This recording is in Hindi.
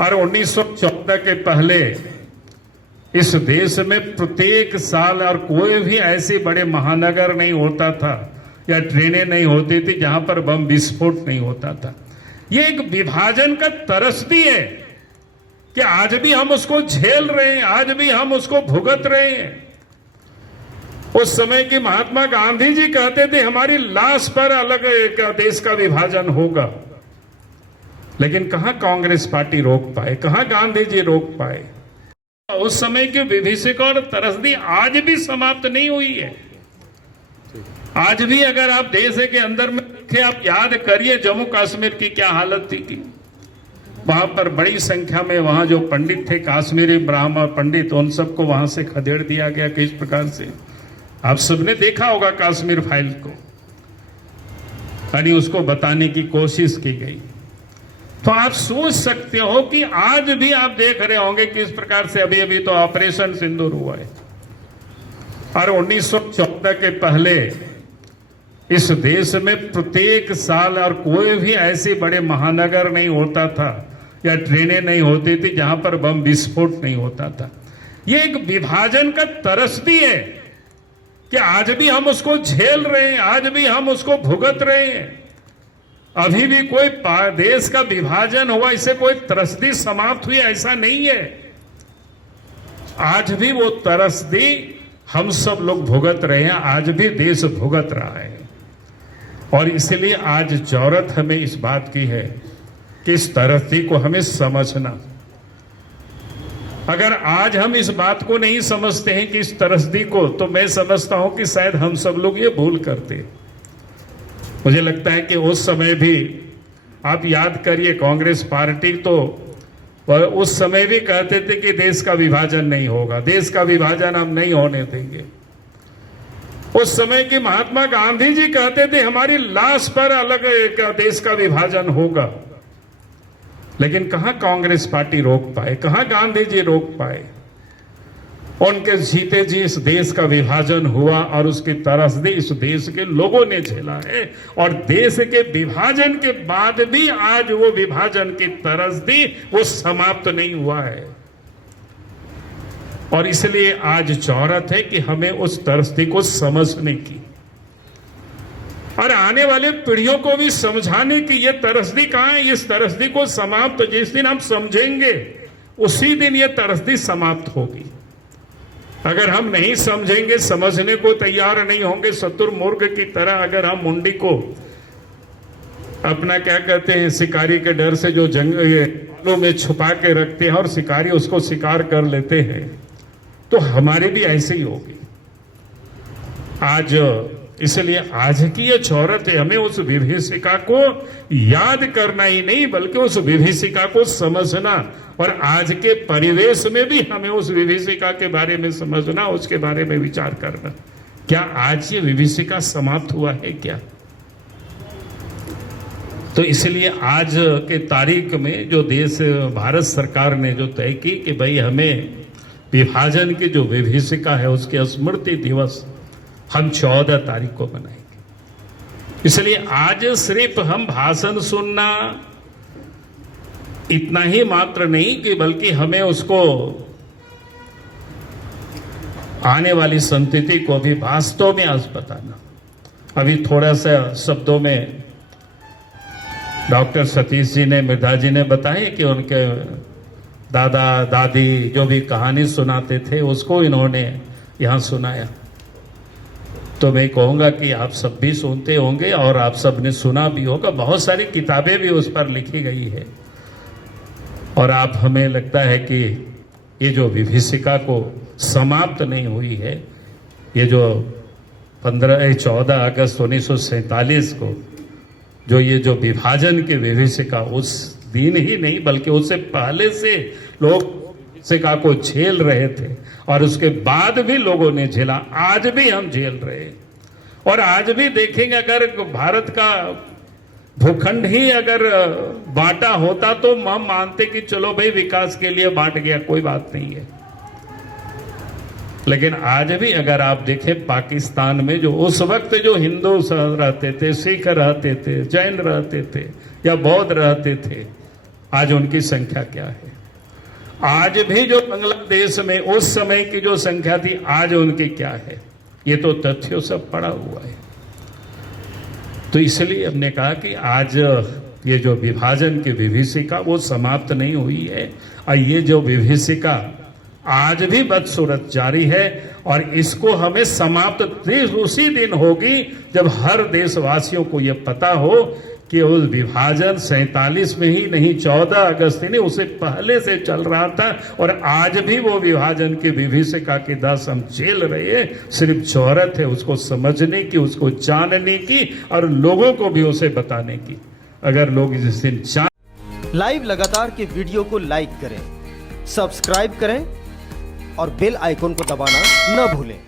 और 1914 के पहले इस देश में प्रत्येक साल और कोई भी ऐसे बड़े महानगर नहीं होता था या ट्रेनें नहीं होती थी जहां पर बम विस्फोट नहीं होता था। ये एक विभाजन का तरस भी है कि आज भी हम उसको झेल रहे हैं, आज भी हम उसको भुगत रहे हैं। उस समय की महात्मा गांधी जी कहते थे हमारी लाश पर अलग एक देश का विभाजन होगा, लेकिन कहां कांग्रेस पार्टी रोक पाए, कहां गांधी जी रोक पाए। उस समय की विभीषिका और तरसदी आज भी समाप्त नहीं हुई है। आज भी अगर आप देश के अंदर में देखें, आप याद करिए जम्मू कश्मीर की क्या हालत थी कि वहां पर बड़ी संख्या में वहां जो पंडित थे, काश्मीरी ब्राह्मण पंडित, उन सबको वहां से खदेड़ दिया गया किस प्रकार से। आप सबने देखा होगा कश्मीर फाइल को, यानी उसको बताने की कोशिश की गई। तो आप सोच सकते हो कि आज भी आप देख रहे होंगे किस प्रकार से अभी अभी तो ऑपरेशन सिंदूर हुआ है। और 1914 के पहले इस देश में प्रत्येक साल और कोई भी ऐसे बड़े महानगर नहीं होता था या ट्रेनें नहीं होती थी जहां पर बम विस्फोट नहीं होता था। ये एक विभाजन का तरस भी है कि आज भी हम उसको झेल रहे हैं, आज भी हम उसको भुगत रहे हैं। अभी भी कोई देश का विभाजन हुआ, इससे कोई त्रसदी समाप्त हुई ऐसा नहीं है। आज भी वो त्रसदी हम सब लोग भुगत रहे हैं, आज भी देश भुगत रहा है। और इसलिए आज जरूरत हमें इस बात की है कि इस त्रसदी को हमें समझना। अगर आज हम इस बात को नहीं समझते हैं कि इस त्रसदी को, तो मैं समझता हूं कि शायद हम सब लोग ये भूल करते। मुझे लगता है कि उस समय भी आप याद करिए, कांग्रेस पार्टी तो उस समय भी कहते थे कि देश का विभाजन नहीं होगा, देश का विभाजन हम नहीं होने देंगे। उस समय की महात्मा गांधी जी कहते थे हमारी लाश पर अलग एक देश का विभाजन होगा, लेकिन कहां कांग्रेस पार्टी रोक पाए, कहां गांधी जी रोक पाए। उनके जीते जी इस देश का विभाजन हुआ और उसकी तरसदी इस देश के लोगों ने झेला है। और देश के विभाजन के बाद भी आज वो विभाजन की तरसदी वो समाप्त नहीं हुआ है। और इसलिए आज जरूरत है कि हमें उस तरसदी को समझने की और आने वाले पीढ़ियों को भी समझाने की ये तरसदी कहां है। इस तरसदी को समाप्त जिस दिन हम समझेंगे उसी दिन ये तरसदी समाप्त होगी। अगर हम नहीं समझेंगे, समझने को तैयार नहीं होंगे, शत्रुमुर्ग की तरह अगर हम मुंडी को अपना क्या कहते हैं शिकारी के डर से जो जंगलों में छुपा के रखते हैं और शिकारी उसको शिकार कर लेते हैं, तो हमारे भी ऐसे ही होगी आज। इसलिए आज की ये जरूरत है हमें उस विभीषिका को याद करना ही नहीं बल्कि उस विभीषिका को समझना। और आज के परिवेश में भी हमें उस विभीषिका के बारे में समझना, उसके बारे में विचार करना। क्या आज ये विभीषिका समाप्त हुआ है क्या? तो इसलिए आज के तारीख में जो देश भारत सरकार ने जो तय की कि भाई हमें विभाजन की जो विभीषिका है उसके स्मृति दिवस हम 14 तारीख को मनाएंगे। इसलिए आज सिर्फ हम भाषण सुनना इतना ही मात्र नहीं कि बल्कि हमें उसको आने वाली संतति को भी वास्तव में आज बताना। अभी थोड़ा सा शब्दों में डॉक्टर सतीश जी ने, मृदा जी ने बताया कि उनके दादा दादी जो भी कहानी सुनाते थे उसको इन्होंने यहाँ सुनाया। तो मैं कहूँगा कि आप सब भी सुनते होंगे और आप सब ने सुना भी होगा। बहुत सारी किताबें भी उस पर लिखी गई है। और आप, हमें लगता है कि ये जो विभीषिका को समाप्त नहीं हुई है, ये जो 14 अगस्त 1947 को जो ये जो विभाजन की विभीषिका, उस दिन ही नहीं बल्कि उससे पहले से लोग विभीषिका को झेल रहे थे और उसके बाद भी लोगों ने झेला। आज भी हम झेल रहे हैं। और आज भी देखेंगे, अगर भारत का भूखंड ही अगर बांटा होता तो हम मानते कि चलो भाई विकास के लिए बांट गया, कोई बात नहीं है। लेकिन आज भी अगर आप देखें पाकिस्तान में जो उस वक्त जो हिंदू रहते थे, सिख रहते थे, जैन रहते थे या बौद्ध रहते थे, आज उनकी संख्या क्या है। आज भी जो बांग्लादेश में उस समय की जो संख्या थी, आज उनकी क्या है, ये तो तथ्यों से पड़ा हुआ है। तो इसलिए हमने कहा कि आज ये जो विभाजन की विभीषिका वो समाप्त नहीं हुई है, और ये जो विभीषिका आज भी बदसूरत जारी है, और इसको हमें समाप्त उसी दिन होगी जब हर देशवासियों को ये पता हो कि उस विभाजन 47 में ही नहीं, 14 अगस्त नहीं, उससे पहले से चल रहा था, और आज भी वो विभाजन की विभीषिका की दास हम झेल रहे हैं। सिर्फ जरूरत है उसको समझने की, उसको जानने की, और लोगों को भी उसे बताने की। अगर लोग इस दिन लाइव लगातार के वीडियो को लाइक करें, सब्सक्राइब करें और बेल आइकन को दबाना न भूलें।